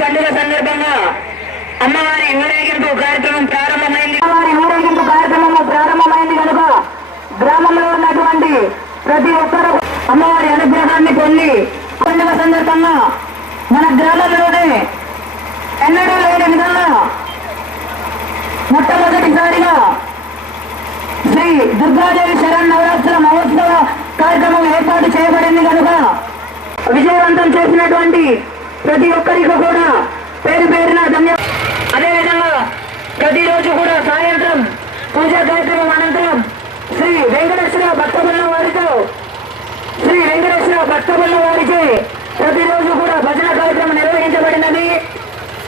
పండుగ సందర్భంగా అమ్మవారి ఊరేగింపు కార్యక్రమం ప్రారంభమైంది. అమ్మవారి ఊరేగింపు కార్యక్రమం ప్రారంభమైంది కనుక గ్రామంలో ఉన్నటువంటి ప్రతి ఒక్కరూ అమ్మవారి అనుగ్రహాన్ని పొంది పండుగ సందర్భంగా మన గ్రామంలోనే ఎన్నడూ లేని విధంగా మొట్టమొదటిసారిగా శ్రీ దుర్గాదేవి శరణ్ నవరాత్రుల మహోత్సవ కార్యక్రమం ఏర్పాటు చేయబడింది కనుక విజయవంతం చేసినటువంటి ప్రతి ఒక్కరికి కూడా పేరు పేరున ధన్యవాదాలు. అదేవిధంగా ప్రతిరోజు కూడా సాయంత్రం పూజా కార్యక్రమం అనంతరం శ్రీ వెంకటేశ్వర భక్తబృంద వారికి ప్రతిరోజు కూడా భజన కార్యక్రమం నిర్వహించబడినది.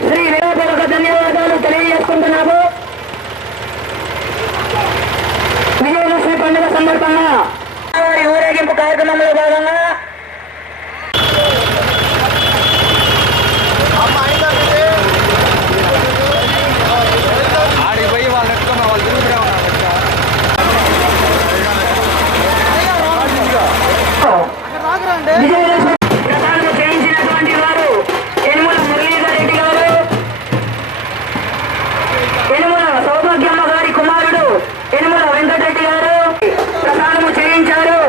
శ్రీ వివేక ధన్యవాదాలు తెలియజేసుకుంటున్నాము. విజయదశమి పండుగ సందర్భంగా ఊరేగింపు కార్యక్రమంలో భాగంగా విజయదశమి ప్రసాదం చేయించినటువంటి వారు యనుమల మురళీధర్ రెడ్డి గారు, యనుమల సౌభాగ్యమ్మ గారి కుమారుడు యనుమల వెంకటరెడ్డి గారు ప్రసాదము చేయించారు.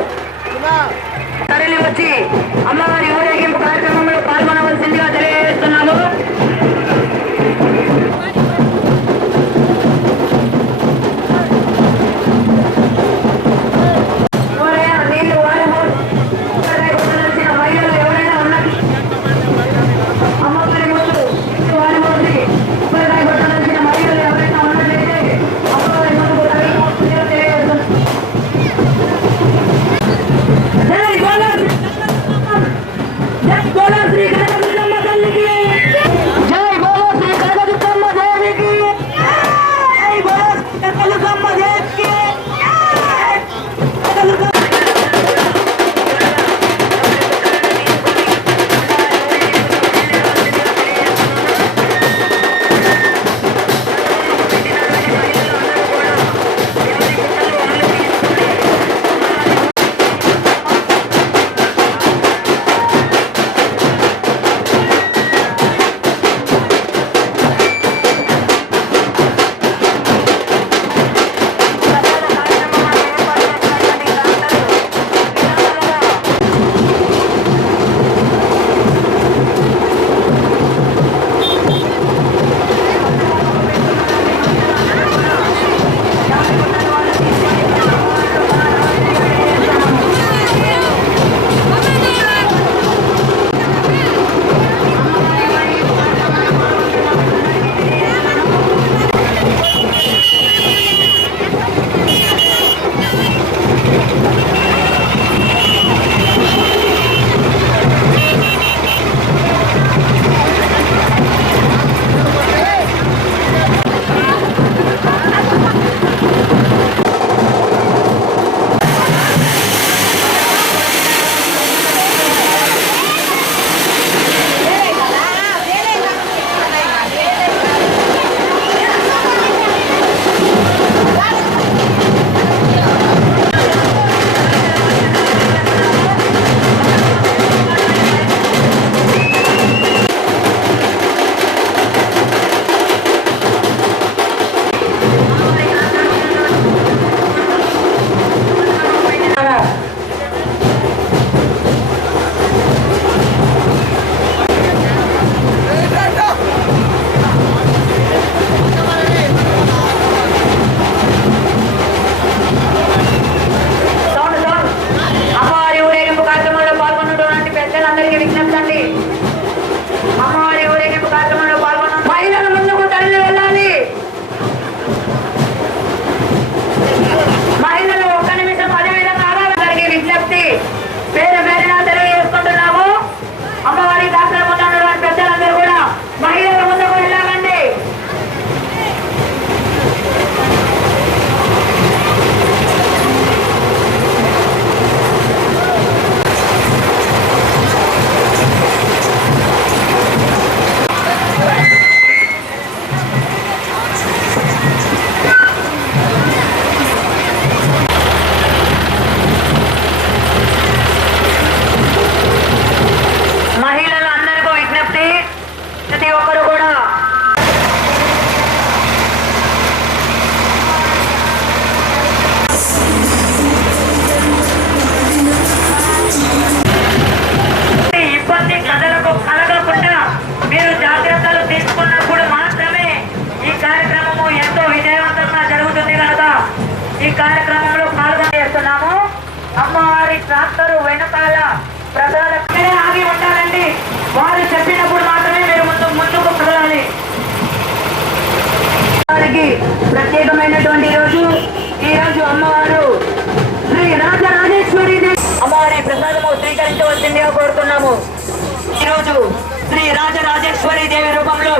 మహేశ్వరి దేవి రూపంలో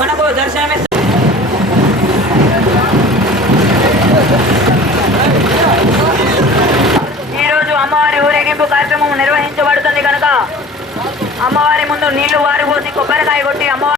మనకు దర్శనమిస్తారు. ఈరోజు అమ్మవారి ఊరేగింపు కార్యక్రమం నిర్వహించబడుతుంది కనుక అమ్మవారి ముందు నీళ్లు వారి పోసి కొబ్బరికాయ కొట్టి అమ్మవారి